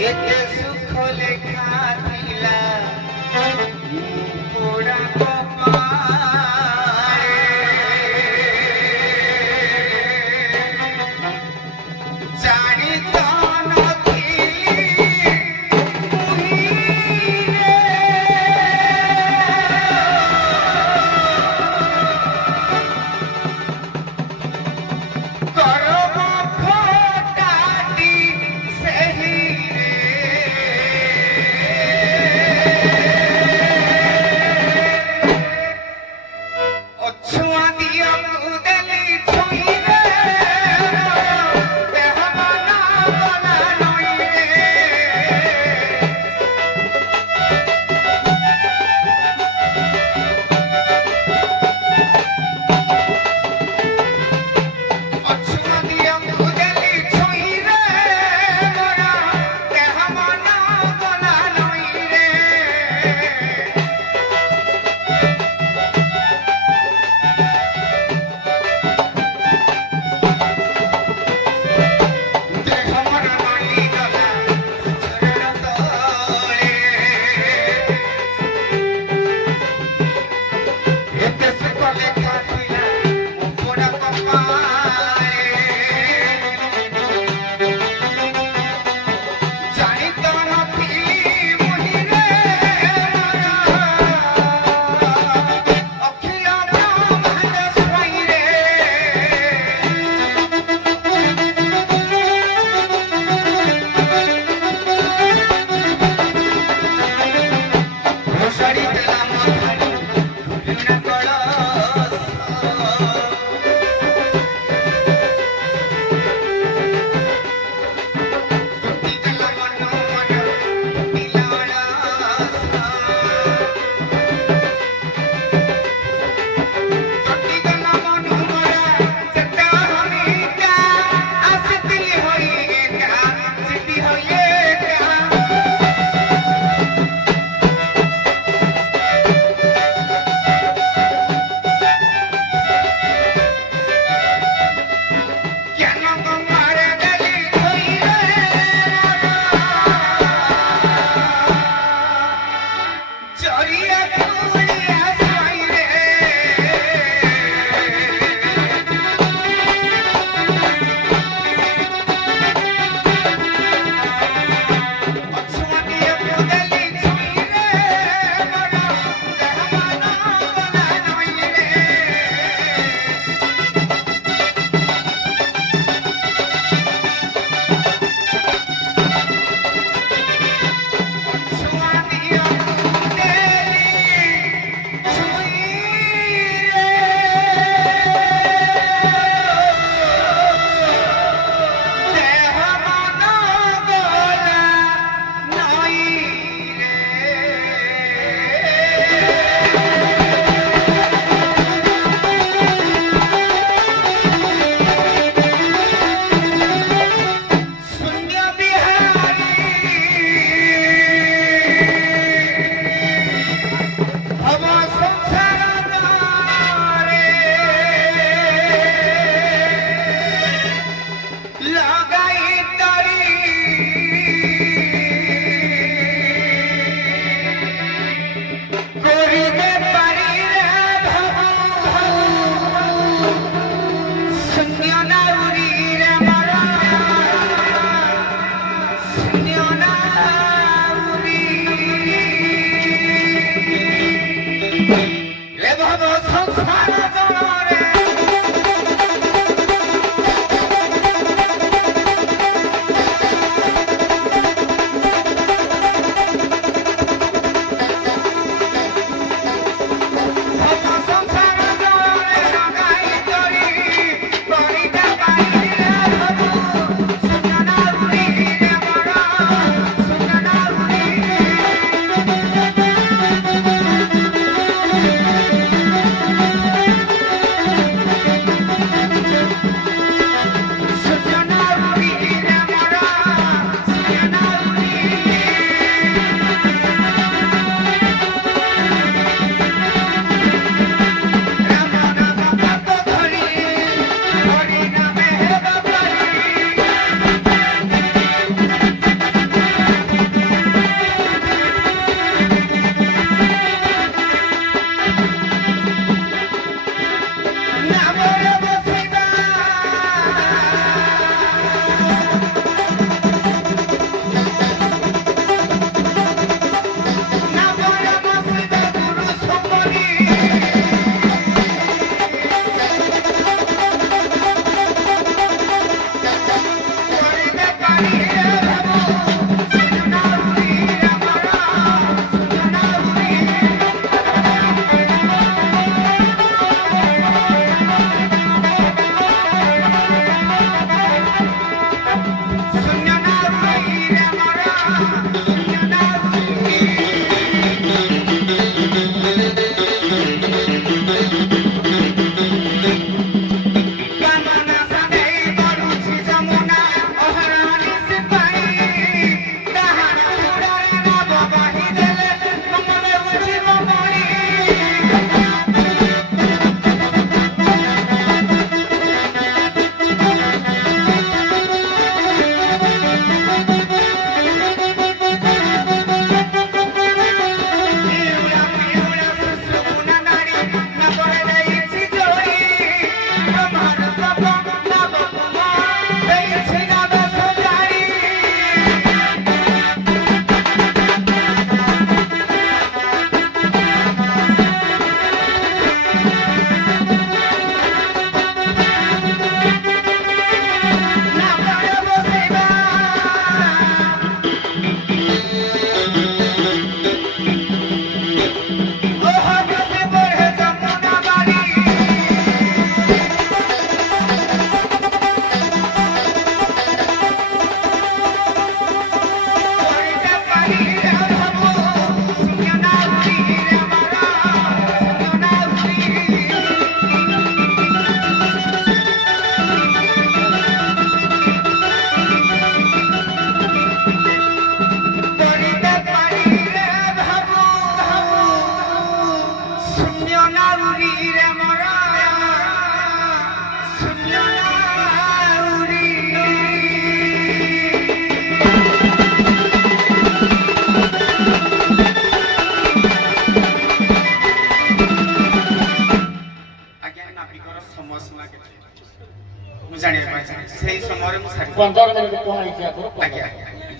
এতে সুখ লেখা ଥିଲା পোড়া কপালে জানি তো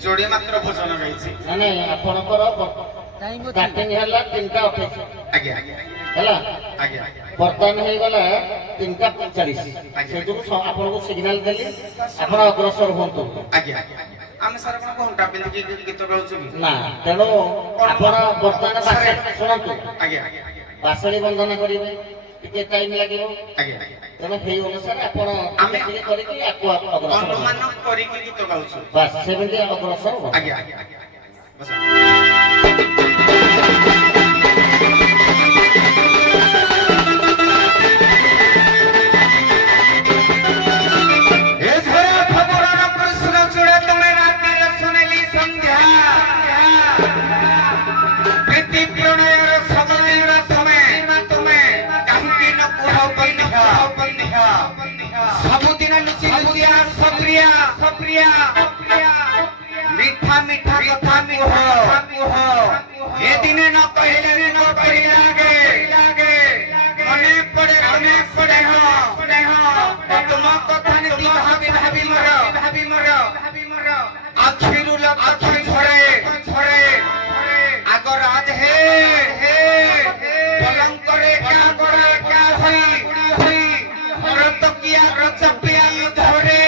जोड़ी मात्र भोजन रही माने आपणकर स्टार्टिंग हला 3:28 आज्ञा हला आज्ञा बर्तन हे गला 3:45 से जो आपन को सिग्नल देली आपन अग्रसर होंतु आज्ञा हम सर आपन घंटा बिंद की गीत गाउछु ना तेनो आपन बर्तन बासे सुनंतु आज्ञा बासळी बंधन करिवे टिके टाइम लागियो आज्ञा तेनो हे अनुसार आपन टिके करि कि आपको अग्रसर अनुमान करि कि गीत गाउछु बस सेवेंटी अग्रसर हो आज्ञा बस मीठा मीठा कथा कुह ए दिने न कहले रे न कहि लागे मने पड़े हो तुम कथा ने भाबी मर आखिरु लक्ष्य छोड़े अगर आज हे पलंग करे क्या होई रत किया रचपिया धरे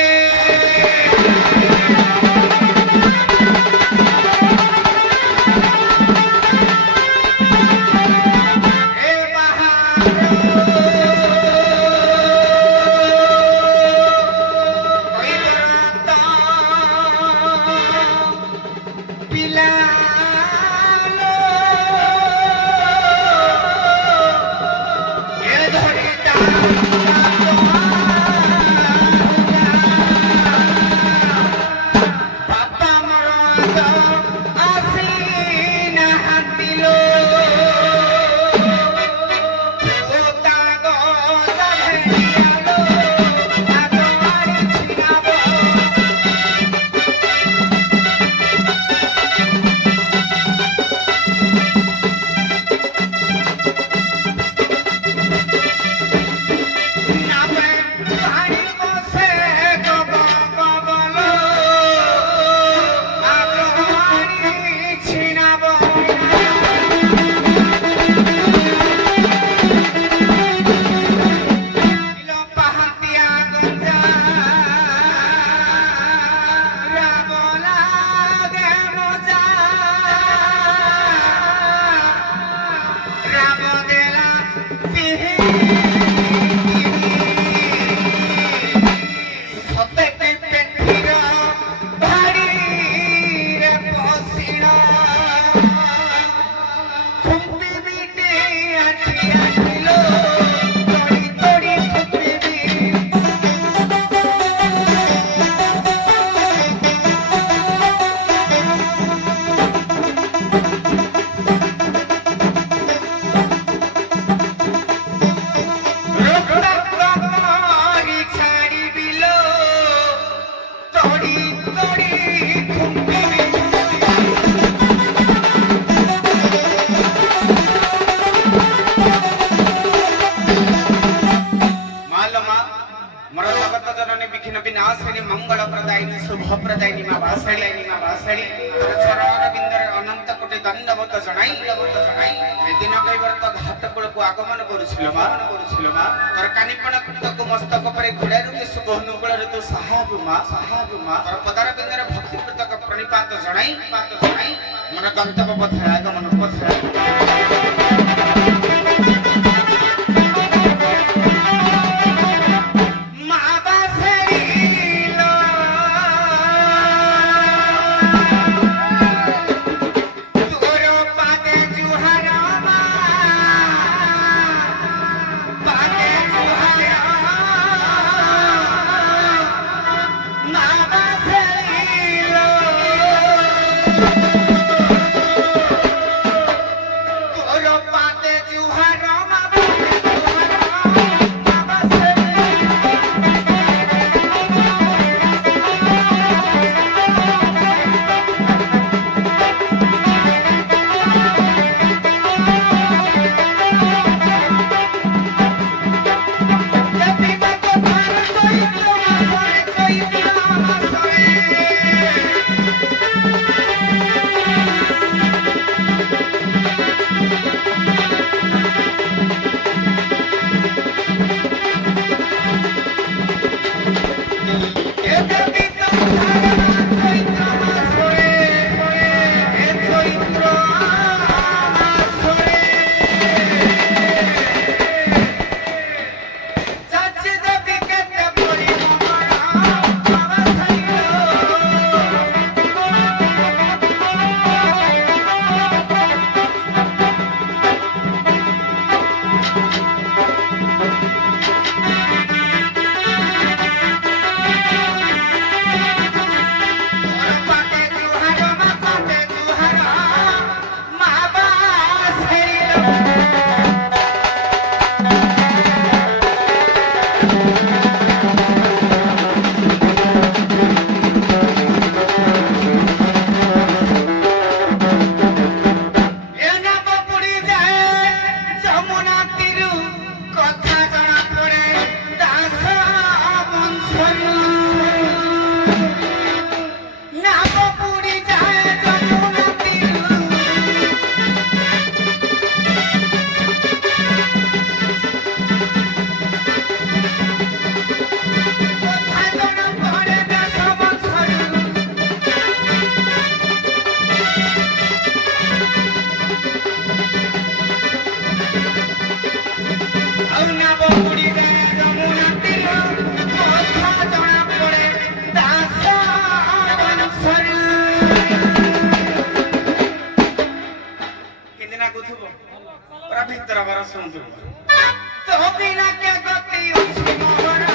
ମା ବାସେଳି ଚରଣ ବିନ୍ଦରେ ଅନନ୍ତ କୋଟି ଦଣ୍ଡବତ ଜଣାଇ ଏଦିନ କୈବର ତ ଘାଟ କୂଳକୁ ଆଗମନ କରୁছিল ମା ତୋର କାନିପଣ କୃତକୁ ମସ୍ତକ ପରେ ଘୋଡ଼ାରୁ କି ଶୁଭ ଅନୁକୂଳରେ ତୁ ସାହାବୁ ମା ତୋର ପଦାର ବିନ୍ଦରେ ଭକ୍ତି କୃତକ ପ୍ରଣିପାତ ଜଣାଇ ମୋର ଗନ୍ତବ୍ୟ ପଥରେ ଆଗମନ ଭିତର ବାର ଶୁଣନ୍ତୁ ତ ବିନା କେ ଗତି ଅଛି ମୋହରା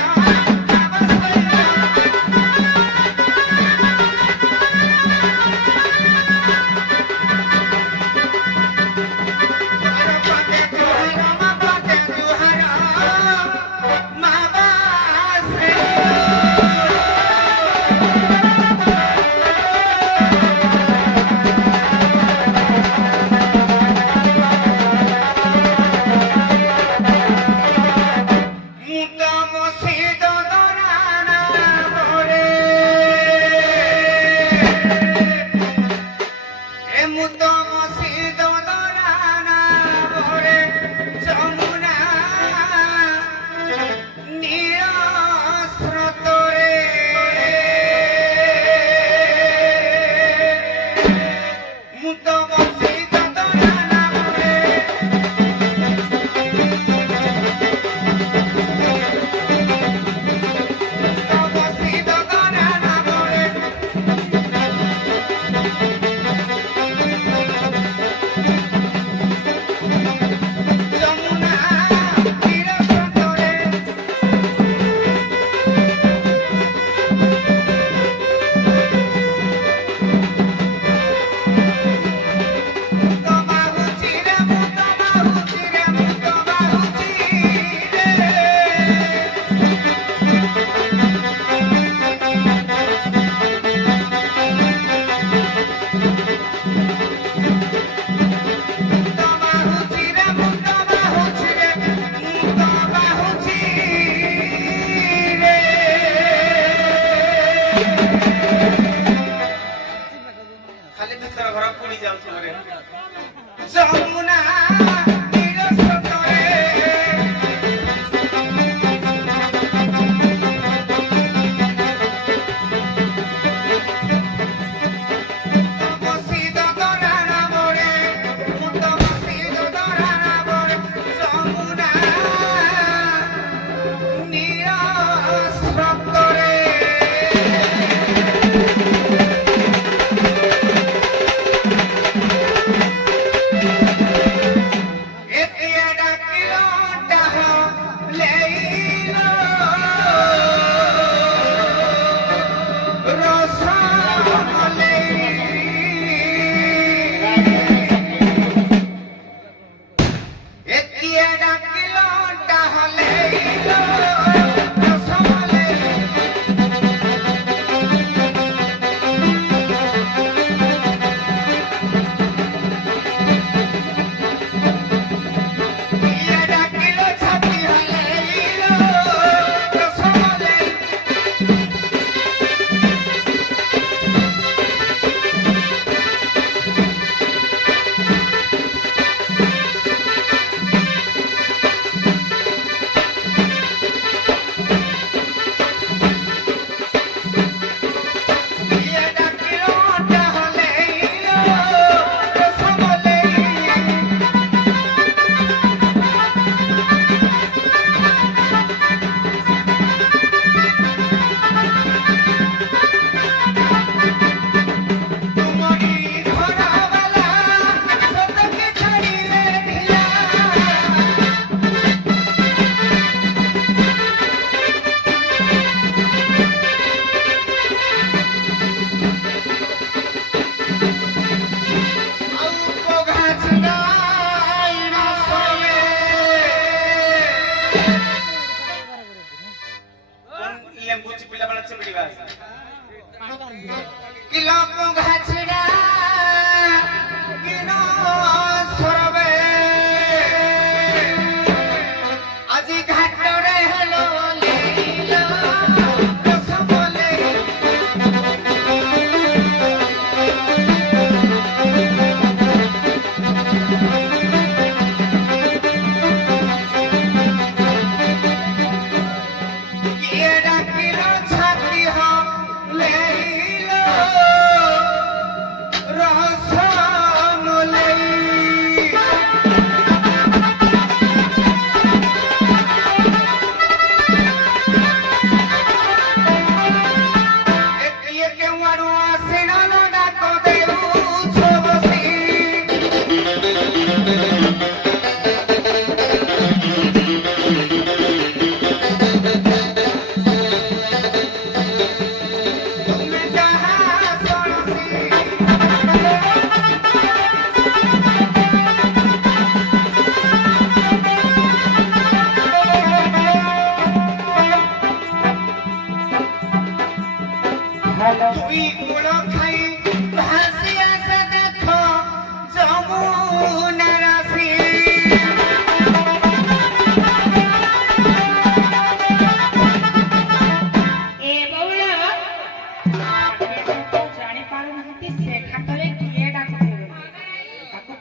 ଯାଉଛି ପରେ ଯମୁନା ନୀଳ ସ୍ରୋତରେ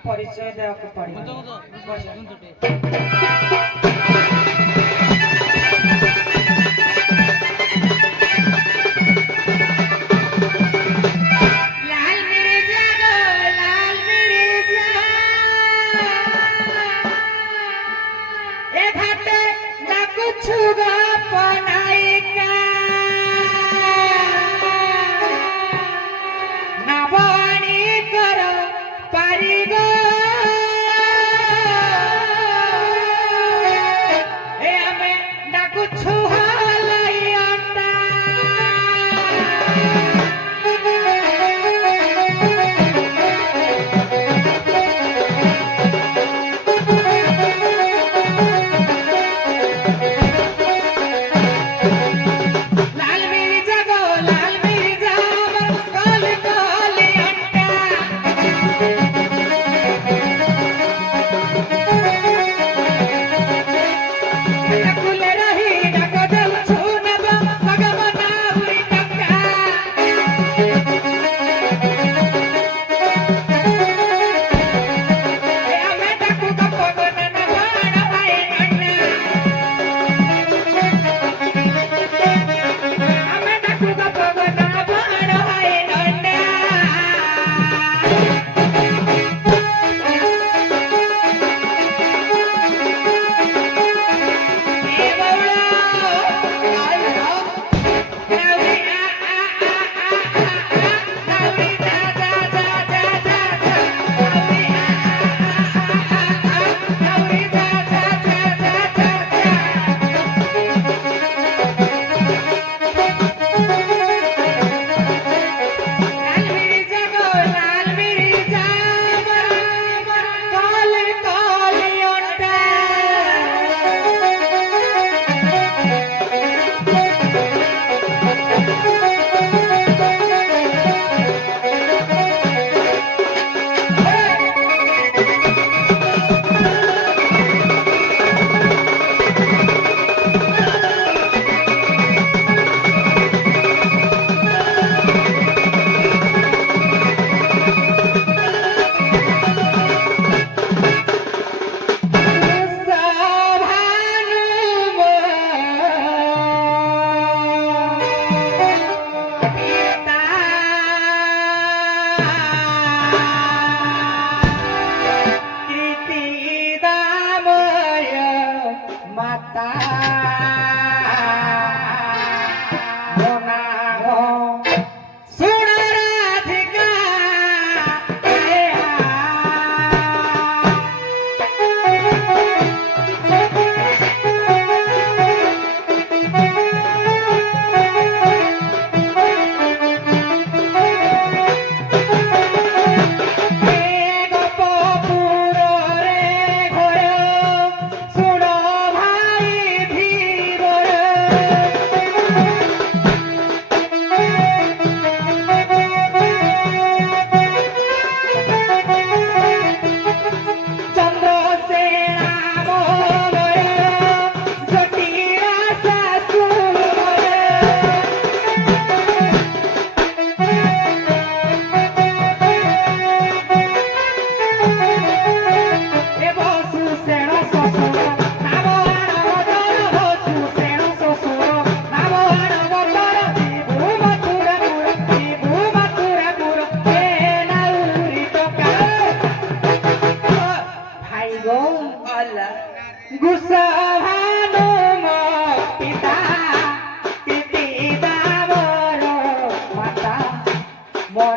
ପରିଚୟ ଦେବାକୁ ପଡ଼ିବ। ଲାଲ ମିରିଜା ଗୋ ଲାଲ ମିରିଜା ଏ ଘାଟେ ଡାକୁଛୁ ଗୋ ପନାଇକା ନବଣୀ କର ପାରିଗୋ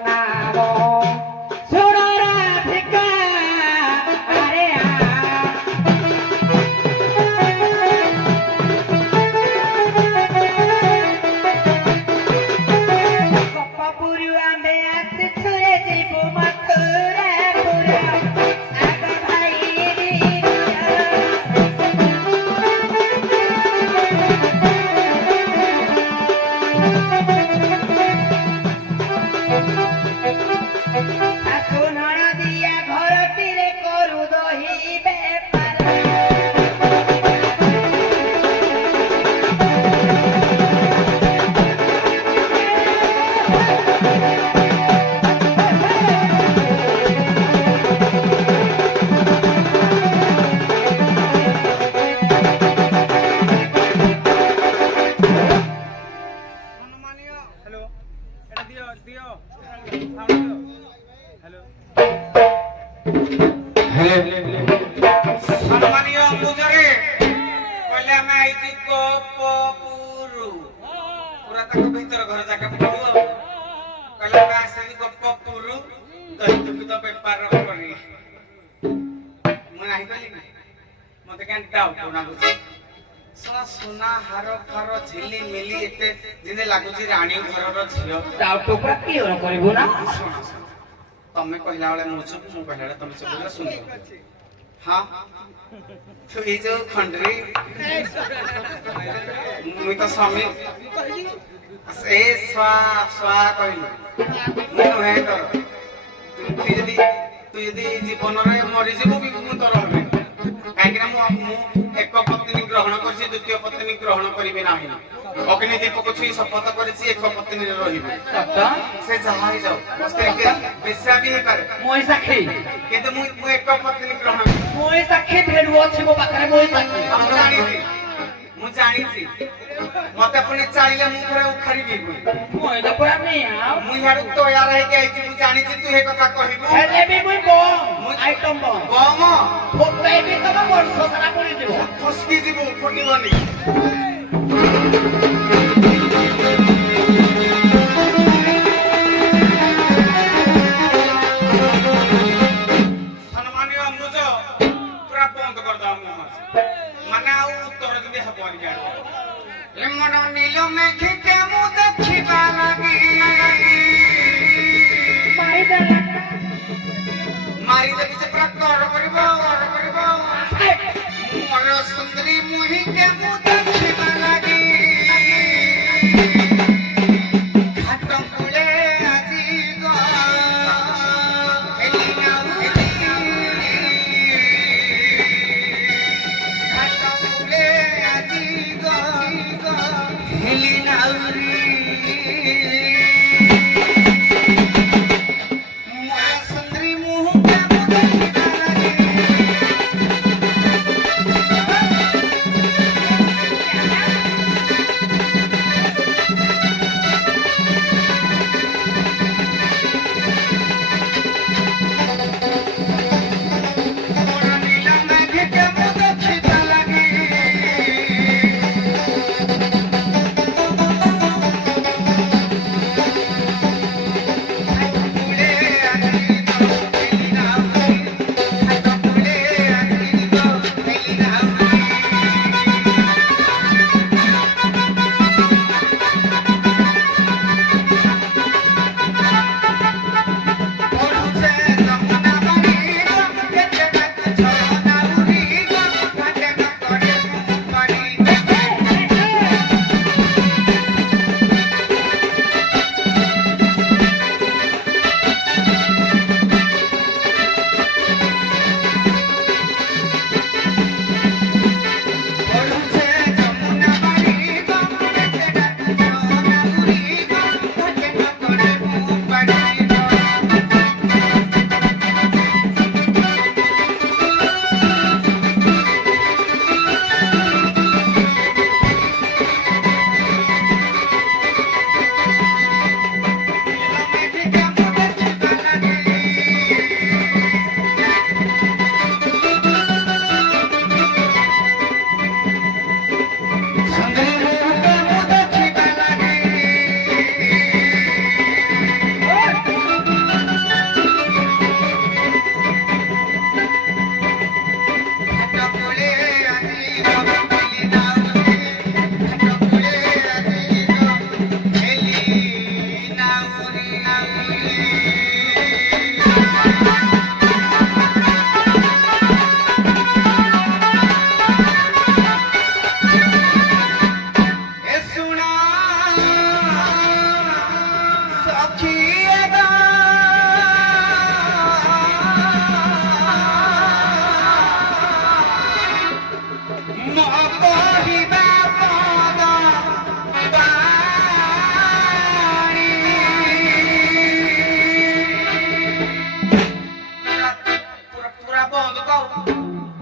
নাম শুণ রাধিকা আরে কপপুরু আম্বে আসতে ছুড়ে জীব মথুরা পুরা আগ ভাই শাশু ননদিয়া ঘরটিরে করু দহি বেপার হ্যালো এটা দিও দিও হ্যালো সম্মানীয় মুজরে কইলে আমি আইছি গপপুরু পুরা তাকে ভিতর ঘর জায়গা পড়ু কইলে আমি আসি গপপুরু দহি তো বেপার করি ମୁଁ ନାହିଁ କହିଲି କି ମତେ କାହିଁ ଡାଉଟ ନା ବୁଝି ଶଳା ସୁନା ହାର ଫାର ଝିଲି ମିଲି ଏତେ ଯେମିତି ଲାଗୁଛି ରାଣୀ ଘରର ଝିଅ ডাউট পুরা ক্লিয়ার করিবু না ଶୁଣ ଶୁଣ ତମେ କହିଲା ବେଳେ ମୁଁ ଚୁପ ମୁଁ କହିଲା ବେଳେ ତମେ ଚୁପ ହେଲା ଶୁଣିବ ହଁ ତୁ ଏଇ ଯୋଉ ଖଣ୍ଡରୀ ମୁଇଁ ତ ସ୍ୱାମୀ ଏ ସ୍ୱା ସ୍ୱା କହିଲୁ ମୁଁ ନୁହେଁ ତୋର ତୁ ଯଦି ଜୀବନରେ ମରିଯିବୁ ବି ମୁଁ ତୋର ହେବି କାହିଁକିନା ମୁଁ ଏକ ପତ୍ନୀ ଗ୍ରହଣ କରିଛି ଦ୍ୱିତୀୟ ପତ୍ନୀ ଗ୍ରହଣ କରିବି ନାହିଁ ଅଗ୍ନି ଦୀପକୁ ଛୁଇଁ ଶପଥ କରିଛି ଏକ ପତ୍ନୀରେ ରହିବି সত্য ସେ ଯାହା ହେଇଯାଉ ବେଶ୍ୟା ବି ହେଇପାରେ মই সাক্ষী କିନ୍ତୁ ମୁଁ ଏକ ପତ୍ନୀ ଗ୍ରହଣ କରିବି মই সাক্ষী ভেড়ু ଅଛି ମୋ ପାଖରେ মই ସାକ୍ଷୀ ମୁଁ ଜାଣିଛି ମତେ ପୁଣି ଚାଲିଲେ ମୁଁ ଥରେ ଉଖାରିବି ପୁଣି মই ତ ପୁରା ମିଆ ମୁଁ ଇଆଡୁ ତୟାର ହେଇକି ଆଇଛି ମୁଁ ଜାଣିଛି ତୁ ଏ କଥା କହିବୁ ହେଲେ ବି মই ବମ୍ ଆଇଟମ ବମ୍ କମ ଫୁଟେଇ ବି ତମ ବର୍ଷ ସାରା ପଡ଼ିଯିବ ଫୁସକି ଯିବୁ ଫୁଟିବନି ସମ୍ମାନୀୟ ମୁଜ ପୁରା ବନ୍ଦ କରିଦବା ମୁହଁ ମାନେ ଆଉ ଉତ୍ତର ଯଦି ହବନି ମନ ନୀଳ ମେଘିତେ ମୁଁ ଦେଖିବା ଲାଗି ମାରିଦେଲା ମାରିଦେବି ଯେ ପୁରା କର କରିବ ମୋର ସୁନ୍ଦରୀ ମୁହିଁକେ ମୁଁ ଦେଖିବା ଲାଗି ଘାଟ କୂଳେ ଆଜି ଘାଟ କୂଳେ ଆଜି ହେଲି ନାଉରୀ ମୋର ସୁନ୍ଦରୀ ମୁହଁକେ ମୁଁ ଦେଖିବା ଲାଗି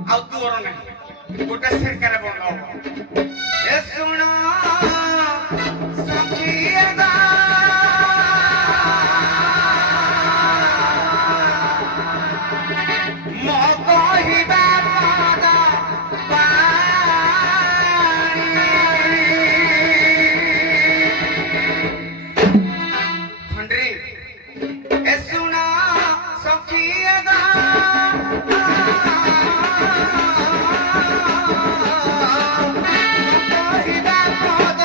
ଆଉ ତୋର ନାହିଁ ଗୋଟେ ସେକାରେ ବନ୍ଦ ହବ ଏ ଶୁଣ ସଖିଏ ଗା ମୋ କହିବା ପଦ ଖଣ୍ଡ୍ରି ଏ ଶୁଣ ସଖିଏ ଗା କହିବା ପଦ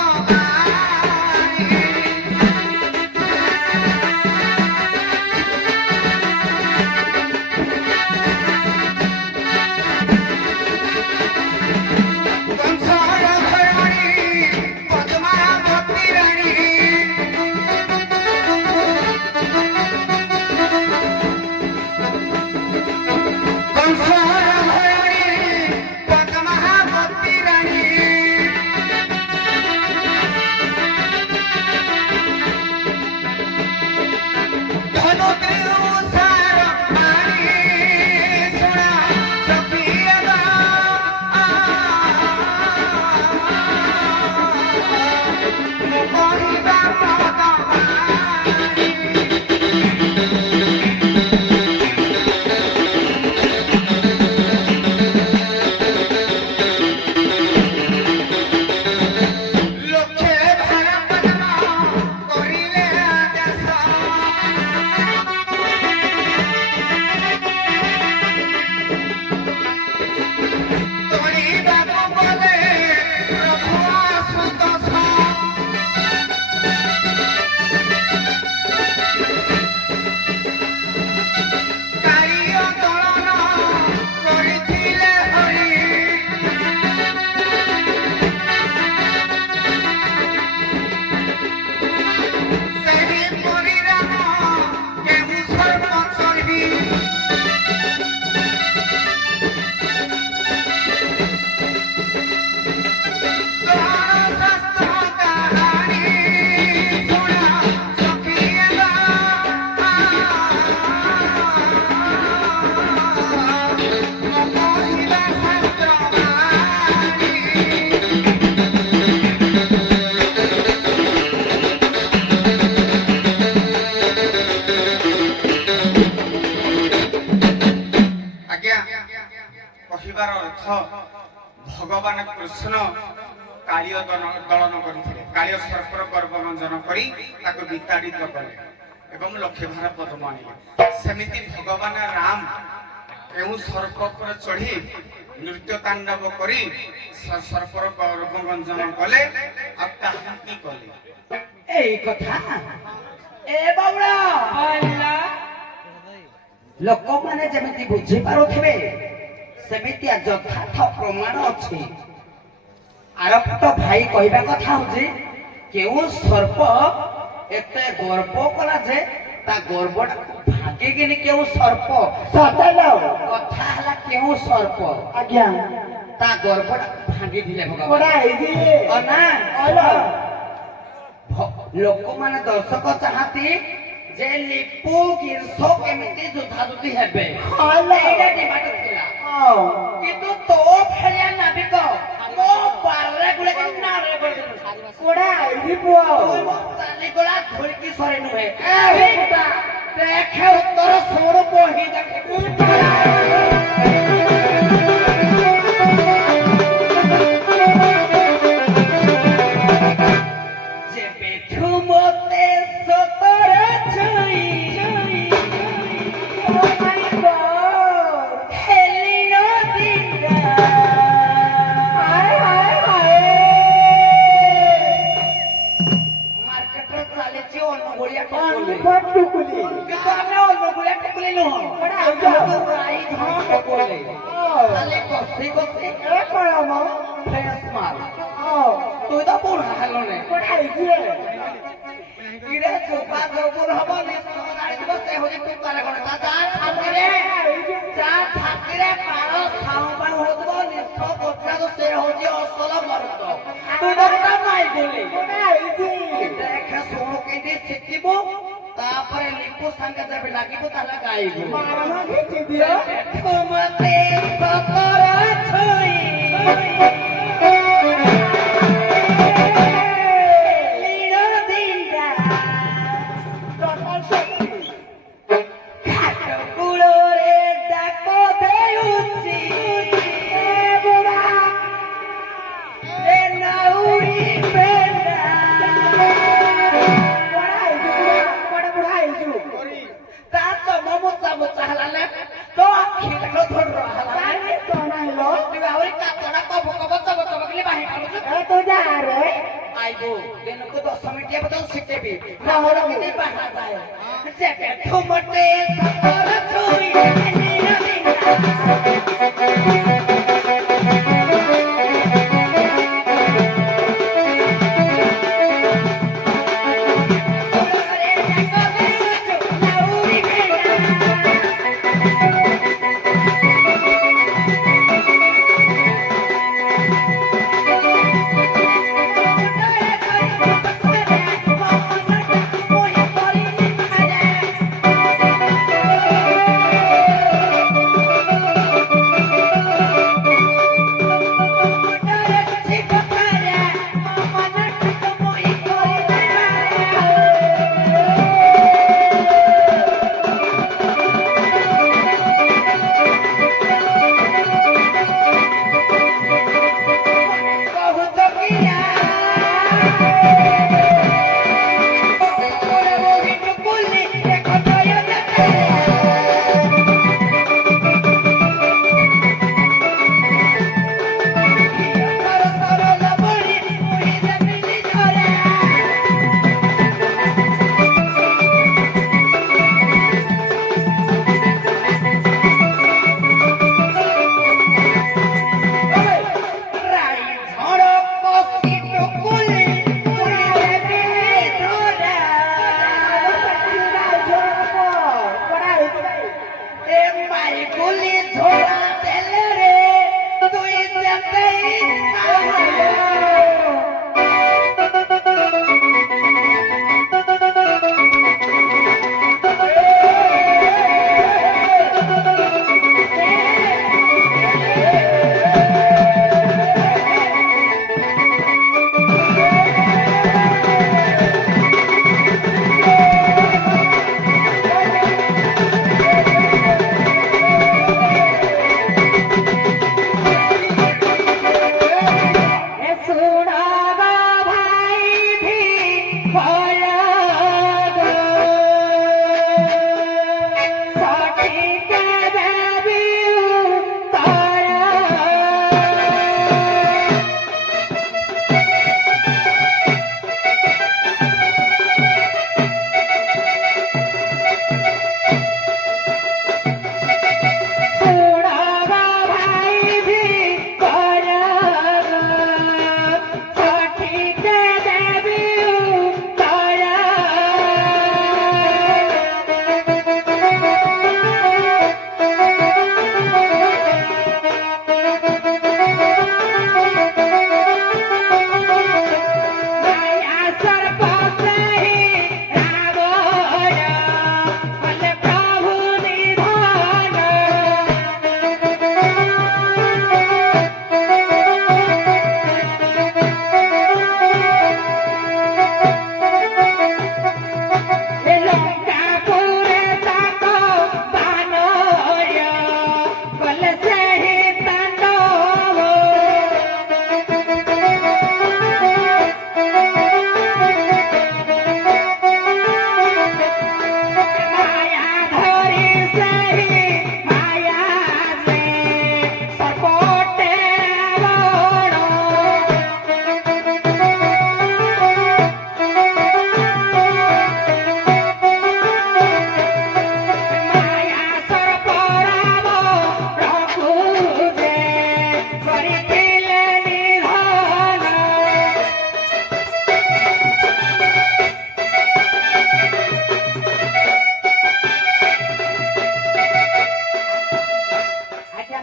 କଂସର ଘରଣୀ ପଦ୍ମାବତୀ ରାଣୀ কংসর ভয়ণী পদ্মাবতী রানী ধনুত্রিউষার রানী শোনা সখিয়া গা মো কহিবা পদ লক্ষ্যে ভাড়া পদ্ম করিলে আদেশ তরিবাবু বলে প্রভু আশুতোষ কারিয় দলন করিছিলে হরি ସେହି ପରିରାମ କେଉଁ ସର୍ବ ଚଢ଼ି କଣ ଶାସ୍ତ୍ର କାହାଣୀ ଶୁଣା ସଖିଏ ଗା ମୋ କହିବା ଶାସ୍ତ୍ର ବାଣୀ ଆଜ୍ଞା କହିବାର ଅର୍ଥ ଭଗବାନ କୃଷ୍ଣ କାଳିୟ ଦଳନ କରିଥିଲେ କାଳିୟ ସର୍ପର ଗର୍ଭଭଞ୍ଜନ କରି ତାକୁ ବିତାଡ଼ିତ କଲେ ଏବଂ ଲକ୍ଷ୍ୟ ଭାର ପଦ୍ମ ଆଣିଲେ ସେମିତି ଭଗବାନ ରାମ କେଉଁ ସର୍ପ ଉପରେ ଚଢ଼ି ନୃତ୍ୟ ତାଣ୍ଡବ କରି ସର୍ପର ଗର୍ଭଭଞ୍ଜନ କଲେ ଆଉ କାହିଁକି କଲେ এই কথা এ বাউড়া ଲୋକମାନେ ଯେମିତି ବୁଝିପାରୁଥିବେ ସେମିତିଆ ଯଥାର୍ଥ ପ୍ରମାଣ ଅଛି ଆରପଟ ଭାଇ କହିବା କଥା ହଉଛି କେଉଁ ସର୍ପ ଏତେ ଗର୍ବ କଲା ଯେ ତା ଗର୍ବଟାକୁ ଭାଙ୍ଗିକିନି କେଉଁ ସର୍ପ କଥା ହେଲା କେଉଁ ସର୍ପ ଆଜ୍ଞା ତା ଗର୍ବଟାକୁ ଭାଙ୍ଗିଥିଲେ କୋଡା ଭଗବାନ ହେଇଯିବେ ଅନା ଅଲା ଲୋକମାନେ ଦର୍ଶକ ଚାହାନ୍ତି ଯେ ଲିପୁ ଗିର୍ଷ କେମିତି ଯୁଦ୍ଧାଯୁଦ୍ଧି ହେବେ ଅଲା ଏଇଟା ଡିମାଣ୍ଡ ଥିଲା ହଁ କିନ୍ତୁ ତୋ ଭଳିଆ ନାବିକ ମୋ ପାରରେ ଗୁଳେ କେମିତି ନାରେ କରିଦେଲୁ କୋଡା ହେଇଛି ପୁଅ ମୋ ଚାଲିଗଲା ଧରିକି ସରେ ନୁହେଁ ଏ ହୁକୁଟା ଦେଖେ ଉତ୍ତର ଶୁଣ ବହି ଦେଖେ ଯେବେଠୁ ମୋତେ ସତରେ ଛୁଇଁ ଓ ମାଇ ଗଡ୍ ହେଲି ନଦୀଟା ହାୟ ହାୟ ହାୟ ମାର୍କେଟରେ ଚାଲିଛି ଅନୁଗୁଳିଆ ପାଣି ଟକୁଲି ଫଟୁକୁଲି କିନ୍ତୁ ଆମେ ଅନୁଗୁଳିଆ ଟକୁଲି ନୁହଁ କୋଡା ହେଇଯାଉ ରାଇ ଧଣ ଟକୁଲି ଖାଲି କଷି କଷି ଏ କଳମ ଫ୍ରେଶ ମାଲ তুই তো বুড়া হলো না কোডা ହେଇଯିବେ কিরে চোপা চৌপুর হব নিশ্চয় জানিব সে হচ্ছে টুকারে ঘরে তা যা ছাতিরে যা ছাতিরে পার সাউবান হতব নিশ্চয় কথা তো সে হচ্ছে অসল মর্দ তুই তো এটা নাই বলি কোডা ହେଇଛି দেখে শুরু কেটে শিখিব ତାପରେ ଲିପୁ ସାଙ୍ଗେ ଯେବେ ଲାଗିବ ତାହେଲେ ଗାଇବୁ ମାରଣା ଘିଚି ଦିଅ ମତେ ସତର ଛୁଇଁ লীଳ ଦିଣ୍ଡା ଟଟଲ ଶକ୍ତି ଘାଟ କୂଳରେ ଡାକ ଦେଉଛି ଏ ବୁଢ଼ା ଏ ନାଉରୀ ବେଣ୍ଡା ବଡ଼ ବୁଢ଼ା ହେଇଛୁ ତା ଚମ ମୋଚା ମୋଚା ହେଲା ନା ତ ଆଖି ଦେଖ ଧର ହେଲା ନା କାହିଁ ଶୁଣାଇଲ ତୁ ଆହୁରି କାତଡ଼ା କବ କବ ଚବ ଚବ କିଲି ବାହି କାଢୁଛୁ ଏ ତୁ ଯା ରେ ଆଇବୁ ଦିନକୁ 10 ମିନିଟ୍ ହେବ ତ ଶିଖେଇବି ନହର କେମିତି ବାହା ଯାଏ ଯେବେ ଠୁମଟେ ସତର ଛୁଇଁ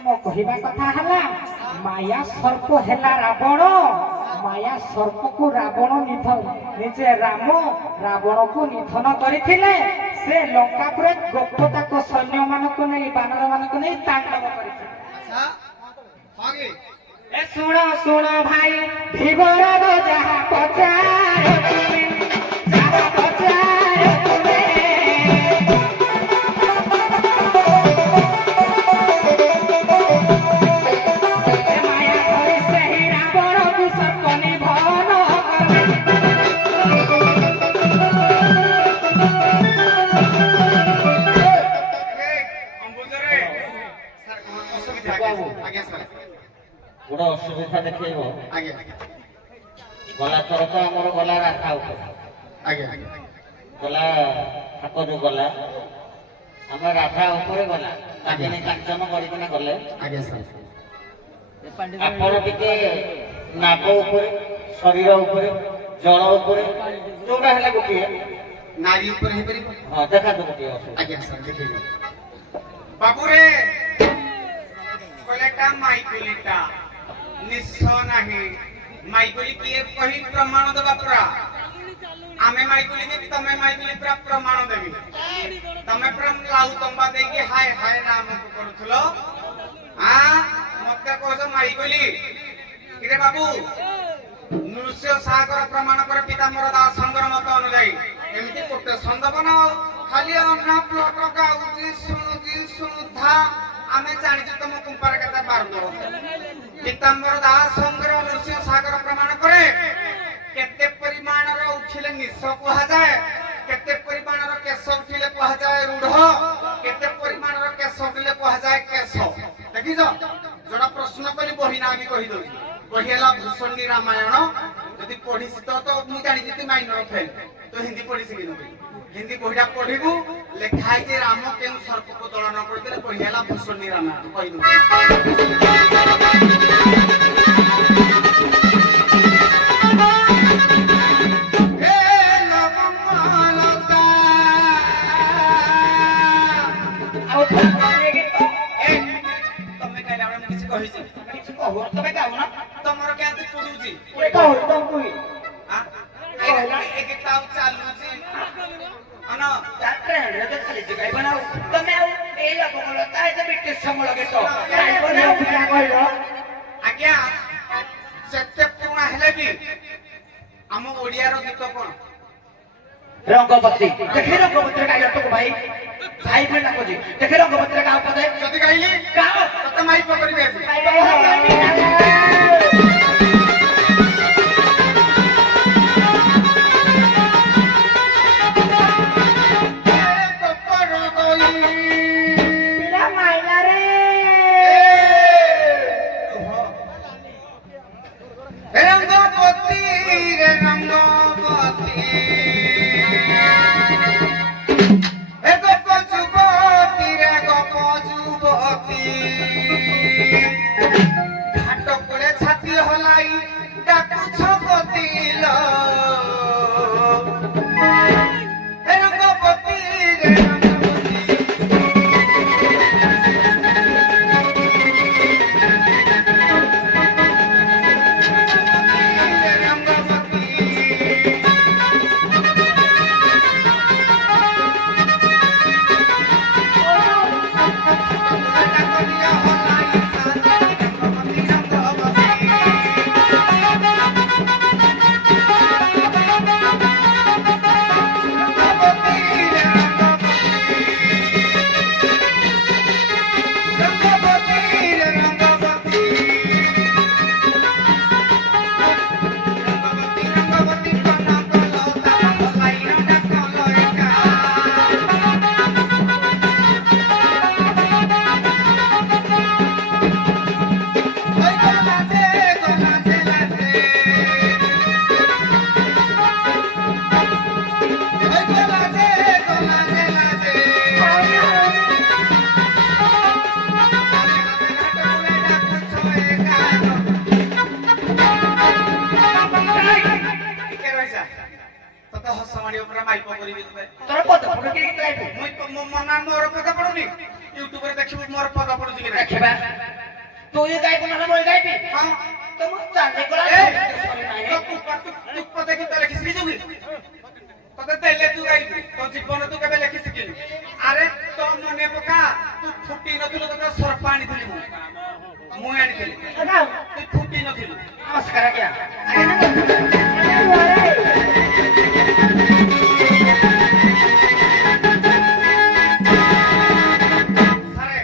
লীଳ କହିବା କଥା ହେଲା ମାୟା ସର୍ପ ହେଲା ରାବଣ ମାୟା ସର୍ପକୁ ରାବଣ ନିଜେ ରାମ ରାବଣକୁ ନିଧନ କରିଥିଲେ। ସେ ଲଙ୍କାପୁରେ ଗୋପତାଙ୍କ ସୈନ୍ୟମାନଙ୍କୁ ନେଇ ବାନର ମାନଙ୍କୁ ନେଇ ତାଣ୍ଡବ କରିଥିଲେ। ଆଚ୍ଛା ହଁ କି ଏ ଶୁଣ ଶୁଣ ଭାଇ ଧୀବରବ ଯାହା ପଚାରେ ତୁମେ, ଯାହା ପଚାରେ ତୁମେ। ଏ ମାୟା ଧରି ସେହି ରାବଣକୁ ସର୍ପ ନିଧନ କଲେ। ଅମ୍ବୁଜରେ ସାର୍ କଣ ଅସୁବିଧା ଆଜ୍ଞା ସାର୍ ଗୋଟେ ଅସୁବିଧା ଦେଖେଇବ। ଆଜ୍ଞା ଗଲା ଥର ତ ଆମର ଗଲା ରାଧା ଉପରେ ଆଜ୍ଞା ଗଲା ହାତ ଯୋଉ ଗଲା ଆମ ରାଧା ଉପରେ ଗଲା କାହିଁକି କାଞ୍ଚନ କରିକିନା ଗଲେ। ଆଜ୍ଞା ସାର୍ ଆପଣ ଟିକେ ନାକ ଉପରେ ଶରୀର ଉପରେ ଜଳ ଉପରେ ଯୋଉଟା ହେଲା ଗୋଟିଏ ନାରୀ ଉପରେ ହେଇପାରିବ ହଁ ଦେଖାନ୍ତୁ ଗୋଟିଏ ଅସୁବିଧା। ଆଜ୍ଞା ସାର୍ ଦେଖେଇବି ବାବୁରେ କହିଲେଟା ମାଇକୁଲିଟା ନିଶ ନାହିଁ ମାଇକୁଲି କିଏ କହି ପ୍ରମାଣ ଦେବା ପୁରା ଆମେ ମାଇକୁଲି ଦେବି ତମେ ମାଇକୁଲି ପୁରା ପ୍ରମାଣ ଦେବି ତମେ ପୁରା ଲାଉ ତମ୍ବା ଦେଇକି ହାୟ ହାୟ ନାମକୁ କରୁଥିଲ ମତେ କହୁଛ ମାଇକୁଲି କିରେ ବାବୁ ନୃଶ୍ୟ ସାଗର ପ୍ରମାଣ করে ପିତାମ୍ବର ଦାସଙ୍କର ମତ ଅନୁଯାୟୀ ଏମିତି କୋଟେସନ ଦବ ନା ଖାଲି ଅନ୍ନା ପ୍ଲଟ ଗାଉଛି ଶୁଣୁଛି ଶୁଣୁଥା ଆମେ ଜାଣିଛୁ ତମ କୁମ୍ପାର କେତେ ବାରୁଦ ପିତାମ୍ବର ଦାସଙ୍କର ନୃଶ୍ୟ ସାଗର ପ୍ରମାଣ করে କେତେ ପରିମାଣର ଉଠିଲେ ନିଶ କୁହାଯାଏ କେତେ ପରିମାଣର କେଶ ଉଠିଲେ କୁହାଯାଏ ରୁଢ କେତେ ପରିମାଣର କେଶ ଉଠିଲେ କୁହାଯାଏ କେଶ ଦେଖିଛ ଯୋଉଟା ପ୍ରଶ୍ନ କରି ବହି ନା ବି କହିଦଉଛି ବହି ହେଲା ଭୂଷଣ୍ଡୀ ରାମାୟଣ ଯଦି ପଢିଛି ତ ମୁଁ ଜାଣିଛି ମାଇନର ଫେଲ ତ ହିନ୍ଦୀ ପଢିଛି କି ହିନ୍ଦୀ ବହିଟା ପଢିବୁ ଲେଖା ହେଇଛି ରାମ କେଉଁ ସର୍ପକୁ ଦଳନ କରିଥିଲେ ବହି ହେଲା ଭୂଷଣ୍ଡୀ ରାମାୟଣ କହିଦଉଛି ଆଉ ତମେ କହିଲା ବେଳେ ମୁଁ କିଛି କହିଛି କିଛି କହୁନ ତମେ ଗାଉନ ତମର କେମିତି ପଡୁଛି କହୁନ ତମକୁ ଏ ଗୀତ ଆଉ ଚାଲୁଛି ଅନ ଟ୍ରେନରେ ତ ଚାଲିଛି ଗାଇବ ନା ତମେ ଆଉ ଏଇ ଲୋକଙ୍କର ତା ଏତେ ବ୍ରିଟିଶ ସମଳ ଗୀତ ଗାଇବ ନା କହିଲ ଆଜ୍ଞା ଯେତେ ପୁରୁଣା ହେଲେ ବି ଆମ ଓଡିଆର ଗୀତ କଣ ରଙ୍ଗବତୀ ଦେଖେ ରଙ୍ଗବତୀରେ ଗାଇଲ ତକୁ ଭାଇ ଭାଇ ଭାଇ ଡାକୁଛି ଦେଖେ ରଙ୍ଗବତୀରେ ଗାଅ ପଦେ ଯଦି ଗାଇଲି ଗାଅ ତତେ ମାଇକ କରିବି ଆସି ପିଲା ମାଇଲା ରେ ରଙ୍ଗବତୀ ରେ ରଙ୍ଗବତୀ ଏ ଗୋପ ଯୁବତୀ ରେ ଗୋପ ଯୁବତୀ ଘାଟ କୂଳେ ଛାତି ହলাই ଡାକୁଛ ପତିଲ ରଙ୍ଗବତୀ ରେ ତୋର ପଦ ପଡୁ କି ଗାଇବୁ ମୋର ପଦ ପଡୁନି ୟୁଟ୍ୟୁବରେ ଦେଖିବୁ ମୋର ପଦ ପଡୁଛି କି ଦେଖିବା ତୁ ଏ ଗାଇବୁ ନା ମୁଁ ଗାଇବି ହଁ ତମ ଚାଲିଗଲା ଏ ସରି ନାହିଁ ତୁ ପଦେ ଗୀତ ଲେଖି ଶିଖିଛୁ କି ତତେ ଦେଲେ ତୁ ଗାଇବୁ ତୋ ଜୀବନ ତୁ କେବେ ଲେଖି ଶିଖିଲୁ ଆରେ ତୋ ମନେ ପକା ତୁ ଫୁଟି ନଥିଲୁ ତତେ ସରପା ଆଣିଥିଲି ମୁଁ ଆଣିଥିଲି ତୁ ଫୁଟି ନଥିଲୁ ନମସ୍କାର ଆଜ୍ଞା ସାରେ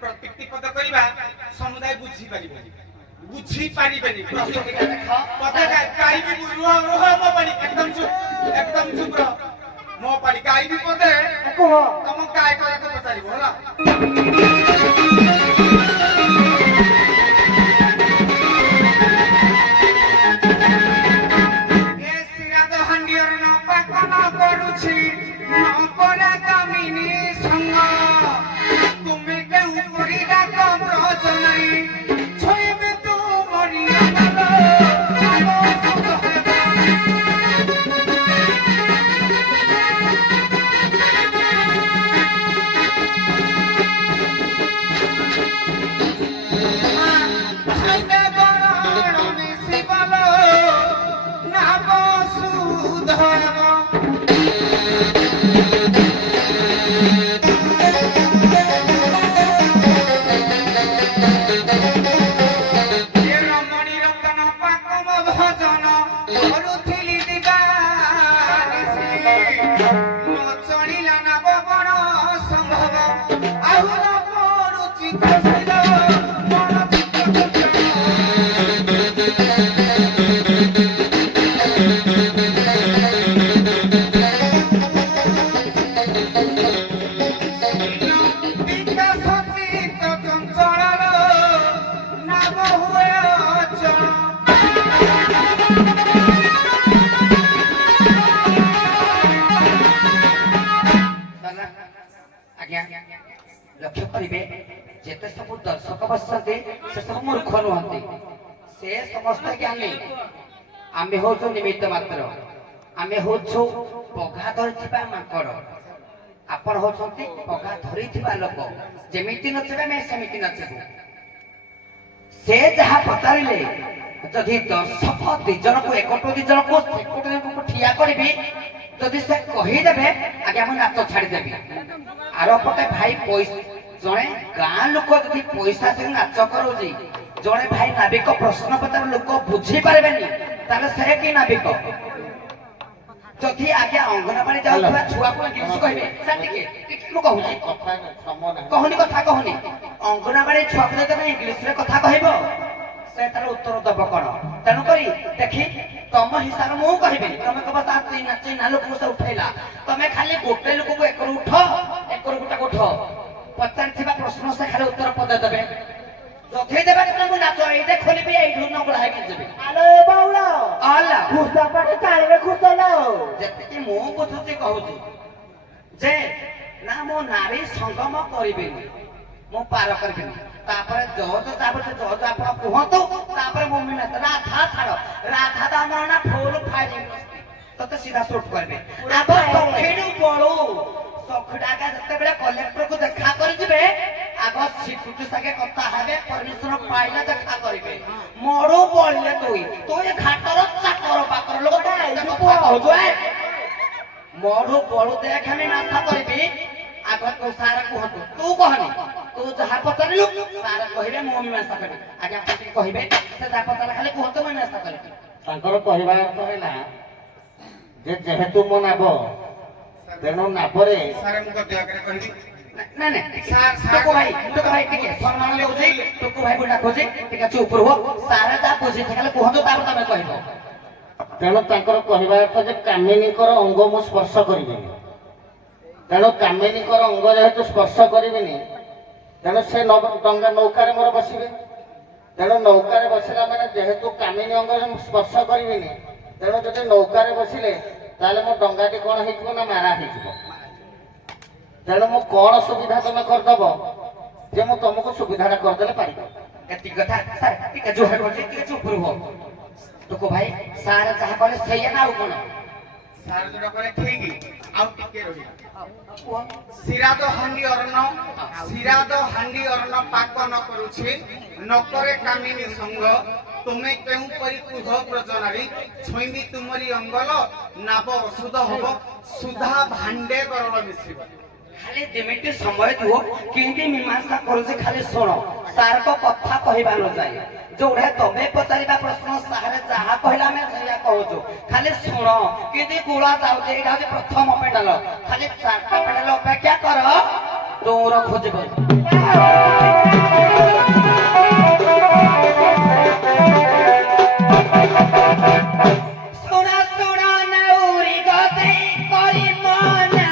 ପ୍ରତିକ୍ତି ପଦ କରିବା ସମୁଦାୟ ବୁଝିପାରିବେନି ପଦେ ଗାଇବି ରୁହ ମୋ ପାଣି ଏକଦମ ଚୁପ ରହ ମୋ ପାଣି ଗାଇବି ପଦେ କୁହ ତମ ଗାୟକ ଯାକ ପଚାରିବ ହେଲା ଏ ଶ୍ରୀରାଧ ହାଣ୍ଡିର ନ ପାକନ କରୁଛି ନ ପରା କାମିନୀ ସଙ୍ଗ ତୁମେ କେଉଁ ପରି ଡାକ ବ୍ରଜ ନାହିଁ ଛୁଇଁବେ ତୁ ମରିଆ लक्ष्य करेंगे जेते सब दर्शक बसते से सब मूर्ख नुहति से समस्त ज्ञानी आमे हो निमित्त मात्र आमे हो पघा धरिथिबा माकड़ आपण होछंती पघा धरिथिबा लोक जेमिति नचबे मैं सेमिति नचबू से जहा पचारिले जदि दर्शक दिजन को एकटो दिजन को एकटो जन को ठिया करबी जदि से कहि देबे आगे हम नाच छाड़ी देबी आरो पटे भाई पैसा जणे गाँ लोक जदि पैसा से नाच करूजी जणे भाई नाविक प्रश्न पचार लोक बुझी पारबेनी ताले से कि नाविक जदि आगे अंगनवाड़ी जाउथबा छुआ को इंग्लिश कहबे साटिके टिकलु कहूची कहनी कथा कहनी अंगनवाड़ी छुआ को जदि इंग्लिश रे कथा कहबो से तार उत्तर दब कोन तनु करी देखि तम हिसाब मु कहबे तमे कबा ता चिन्हा लोक से उठैला तमे खाली गोटे लोक को एकर उठ एकर गोटा उठ पचार प्रश्न से खाली उत्तर पद देवे जथे देबे तुमको नाच एते खोलिबे एई ढुन गुड़ा है जेबे आलो बाउला आला खुस्ता पाटे चालबे खुसलो जते कि मु बुझुची कहूची जे ना मो नारी संगम करिबेनी मो पार करबिनी तापर जज तापर जज आपण कहतो तापर मम्मी ना राधा छाड़ राधा दा ना फुल फाइलिंग तते सीधा शूट करबे आब सखेडु बळो सखडागा जते बेले कलेक्टर को देखा करि जिबे आगो सिकुटु सके कथा हबे परमिशन पाइला देखा करिबे मोडो बळले तोय घाटर चाकर बाकर लोग कथा कहजो मोडो बळो देखाने नाथा करबी आगो तो सारा कहतो तू कहनी तू जहा पचारिलु सारा कहिबे मो मीमांसा करबे आगे आपण कहिबे से जहा पचारा खाली कहतो मो मीमांसा करबे तांकर कहबा अर्थ हैला जे जेहेतु मो नाबो तेनो नाबरे सारे मुख देह करे कहबी ना ना टुकु भाई टिके सम्मान देउछि टुकु भाई बुडा खोजे टिके चुप रहो सारा जा बुझि थाले कहतो तार तमे कहबो तेणु तांकर कहबा अर्थ जे कामिनीकर अंग मु स्पर्श करिबेनी तेणु कामिनीकर अंग जेहेतु स्पर्श करिबेनी तेणु से डंगा नौकार मोर बसिबे तेणु नौकार बसिला माने जेहेतु कामिनी अंग स्पर्श करिबेनी तेणु जदि नौकार बसिले ताले मो डंगाटी कोन हेइछबो ना मारा हेइछबो तेणु मो कोन सुविधा तमे करदब जे मो तुमको सुविधाटा करदेले पारिबो एति कथा सर टिके जोहर खोजे टिके चुप रहो टुकु भाई सारा जहा कहले सही ना कोन सारे जोड़ा करे ठीक आउ टिके रही सिराद हांडी अर्ण पाक न करूछि नकरे कामिनी संग তুমি কেউ পরি কুহ ব্রজনারী ছুঁইবি তুমরি অঙ্গল নাব অশুদ্ধ হব সুধা ভান্ডে গরল মিশিব খালি ଦିମିଟି ସମୟ ଦିଅ କେମିତି ମୀମାଂସା କରୁଛି ଖାଲି ଶୁଣ ସାରଙ୍କ କଥା କହିବା ନ ଯାଏ ଯୋଉଟା ତମେ ପଚାରିବା ପ୍ରଶ୍ନ ସାରେ ଯାହା କହିଲା ଆମେ ସେଇଆ କହୁଛୁ ଖାଲି ଶୁଣ କେମିତି ଗୁଳା ଯାଉଛି ଏଇଟା ହଉଛି ପ୍ରଥମ ପେଣ୍ଡାଲ ଖାଲି ଚାରିଟା ପେଣ୍ଡାଲ ଅପେକ୍ଷା କର ଦୌର ଖୋଜିବ ଶୁଣ ଶୁଣ ନାଉରି ଗଦେ କରି ମନା